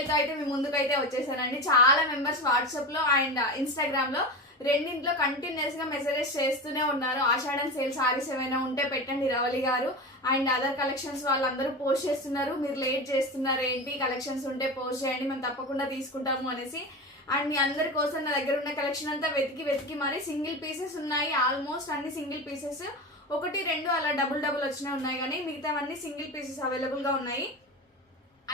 Sale తో అయితే మీ ముందుకైతే వచ్చేసానండి. చాలా మెంబర్స్ వాట్సాప్ లో అండ్ ఇన్స్టాగ్రామ్ లో రెండింట్లో కంటిన్యూస్ గా మెసేజెస్ చేస్తూనే ఉన్నారు. ఆషాఢం సేల్ సారీస్ ఏమైనా ఉంటే పెట్టండి రవలి గారు అండ్ అదర్ కలెక్షన్స్ వాళ్ళందరూ పోస్ట్ చేస్తున్నారు. మీరు లేట్ చేస్తున్నారు ఏంటి, కలెక్షన్స్ ఉంటే పోస్ట్ చేయండి, మేము తప్పకుండా తీసుకుంటాము అనేసి. అండ్ మీ అందరి కోసం నా దగ్గర ఉన్న కలెక్షన్ అంతా వెతికి మరి సింగిల్ పీసెస్ ఉన్నాయి. ఆల్మోస్ట్ అన్ని సింగిల్ పీసెస్, 1, 2 అలా డబుల్ వచ్చినా ఉన్నాయి, కానీ మిగతావన్నీ సింగిల్ పీసెస్ అవైలబుల్ గా ఉన్నాయి.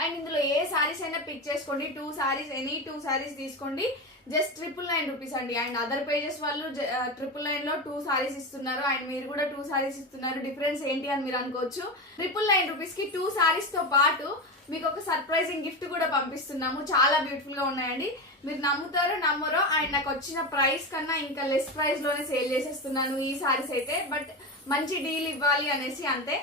అండ్ ఇందులో ఏ సారీస్ అయినా పిక్ చేసుకోండి. 2 సారీస్, ఎనీ 2 సారీస్ తీసుకోండి. జస్ట్ 999 రూపీస్ అండి. అండ్ అదర్ పేజెస్ వాళ్ళు 999 లో 2 సారీస్ ఇస్తున్నారు అండ్ మీరు కూడా 2 సారీస్ ఇస్తున్నారు. డిఫరెన్స్ ఏంటి అని మీరు అనుకోవచ్చు. 999 రూపీస్ కి 2 సారీస్ తో పాటు మీకు ఒక సర్ప్రైజింగ్ గిఫ్ట్ కూడా పంపిస్తున్నాము. చాలా బ్యూటిఫుల్ గా ఉన్నాయండి. మీరు నమ్ముతారో నమ్మరో అండ్ నాకు వచ్చిన ప్రైస్ కన్నా ఇంకా లెస్ ప్రైస్ లోనే సేల్ చేసేస్తున్నాను ఈ సారీస్ అయితే. బట్ మంచి డీల్ ఇవ్వాలి అనేసి అంతే.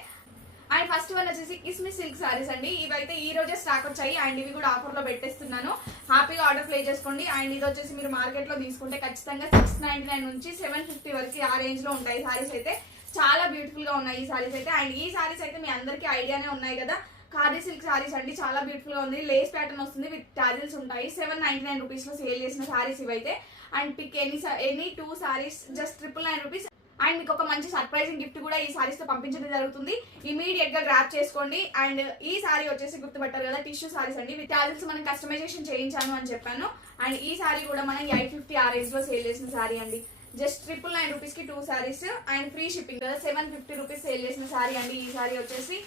అండ్ ఫస్ట్ వన్ వచ్చేసి కిస్మిస్ సిల్క్ సారీస్ అండి. ఇవైతే ఈ రోజే స్టాక్ వచ్చాయి అండ్ ఇవి కూడా ఆఫర్ లో పెట్టేస్తున్నాను. హ్యాపీగా ఆర్డర్ ప్లేస్ చేసుకోండి. అండ్ ఇది వచ్చేసి మీరు మార్కెట్ లో తీసుకుంటే ఖచ్చితంగా 699 నుంచి 750 వరకు ఆ రేంజ్ లో ఉంటాయి సారీస్ అయితే. చాలా బ్యూటిఫుల్ గా ఉన్నాయి ఈ సారీస్ అయితే. అండ్ ఈ సారీస్ అయితే మీ అందరికీ ఐడియానే ఉన్నాయి కదా, ఖాదీ సిల్క్ సారీస్ అండి. చాలా బ్యూటిఫుల్ గా ఉంది. లేస్ ప్యాటర్న్ వస్తుంది విత్ టాజిల్స్ ఉంటాయి. 799 రూపీస్ లో సేల్ చేసిన సారీస్ ఇవైతే. And pick any 2 saris just 999 rupees. And మీకు ఒక మంచి సర్ప్రైజింగ్ గిఫ్ట్ కూడా ఈ సారీస్ తో పంపించడం జరుగుతుంది. ఇమీడియట్ గా గ్రాప్ చేసుకోండి. అండ్ ఈ సారీ వచ్చేసి గుర్తుపట్టారు కదా, టిష్యూ సారీస్ అండి. విత్ టాజిల్స్ మనం కస్టమైజేషన్ చేయించాను అని చెప్పాను. అండ్ ఈ సారీ కూడా మనం 850 ఆ రేంజ్ లో సేల్ చేసిన సారీ అండి. జస్ట్ 999 రూపీస్ కి 2 సారీస్ అండ్ ఫ్రీ షిప్పింగ్ కదా. 750 రూపీస్ సేల్ చేసిన సారీ అండి ఈ సారీ వచ్చేసి.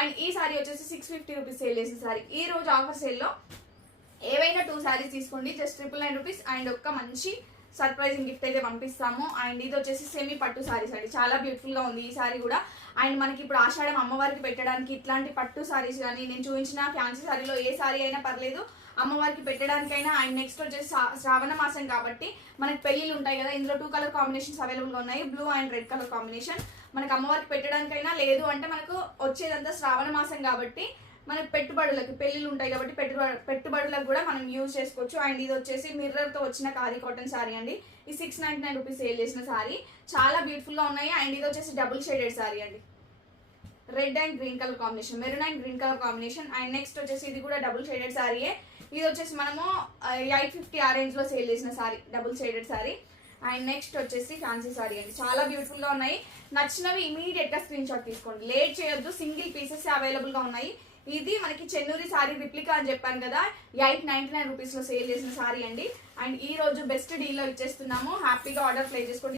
అండ్ ఈ సారీ వచ్చేసి 650 రూపీస్ సేల్ చేసిన సారీ. ఈ రోజు ఆఫర్ సేల్ లో ఏవైనా 2 సారీస్ తీసుకోండి. జస్ట్ 999 రూపీస్ అండ్ ఒక్క మంచి సర్ప్రైజింగ్ గిఫ్ట్ అయితే పంపిస్తాము. అండ్ ఇది వచ్చేసి సెమీ పట్టు సారీస్ అండి. చాలా బ్యూటిఫుల్ గా ఉంది ఈ సారీ కూడా. అండ్ మనకి ఇప్పుడు ఆషాఢం అమ్మవారికి పెట్టడానికి ఇట్లాంటి పట్టు సారీస్ కానీ, నేను చూపించిన ఫ్యాన్సీ సారీలో ఏ సారీ అయినా పర్లేదు అమ్మవారికి పెట్టడానికైనా. అండ్ నెక్స్ట్ వచ్చేసి శ్రావణ మాసం కాబట్టి మనకి పెళ్లిళ్ళు ఉంటాయి కదా, ఇందులో 2 కలర్ కాంబినేషన్స్ అవైలబుల్ గా ఉన్నాయి. Blue and red colour combination. మనకు అమ్మవారికి పెట్టడానికైనా, లేదు అంటే మనకు వచ్చేదంతా శ్రావణ మాసం కాబట్టి మనకి పెట్టుబడులకి పెళ్లిళ్ళు ఉంటాయి కాబట్టి పెట్టుబడులకు కూడా మనం యూజ్ చేసుకోవచ్చు. అండ్ ఇది వచ్చేసి మిర్రర్ తో వచ్చిన ఖాదీ కాటన్ సారీ అండి. ఈ 699 రూపీస్ సేల్ చేసిన సారీ. చాలా బ్యూటిఫుల్ గా ఉన్నాయి. అండ్ ఇది వచ్చేసి డబుల్ షేడెడ్ సారీ అండి. Red and green colour combination, maroon and green colour combination. And next వచ్చేసి ఇది కూడా డబుల్ షేడెడ్ సారీయే. ఇది వచ్చేసి మనము 850 ఆ రేంజ్ లో సేల్ చేసిన sorry, double shaded sorry. And next వచ్చేసి ఫ్యాన్సీ సారీ అండి. చాలా బ్యూటిఫుల్ గా ఉన్నాయి. నచ్చినవి ఇమీడియట్ గా స్క్రీన్ షాట్ తీసుకోండి, లేట్ చేయొద్దు. సింగిల్ పీసెస్ అవైలబుల్ గా ఉన్నాయి. ఇది మనకి చెన్నూరి సారీ రిప్లికా అని చెప్పాను కదా, 899 రూపీస్ లో సేల్ చేసిన సారీ అండి. అండ్ ఈ రోజు బెస్ట్ డీల్ లో ఇచ్చేస్తున్నాము. హ్యాపీగా ఆర్డర్ ప్లేస్ చేసుకోండి.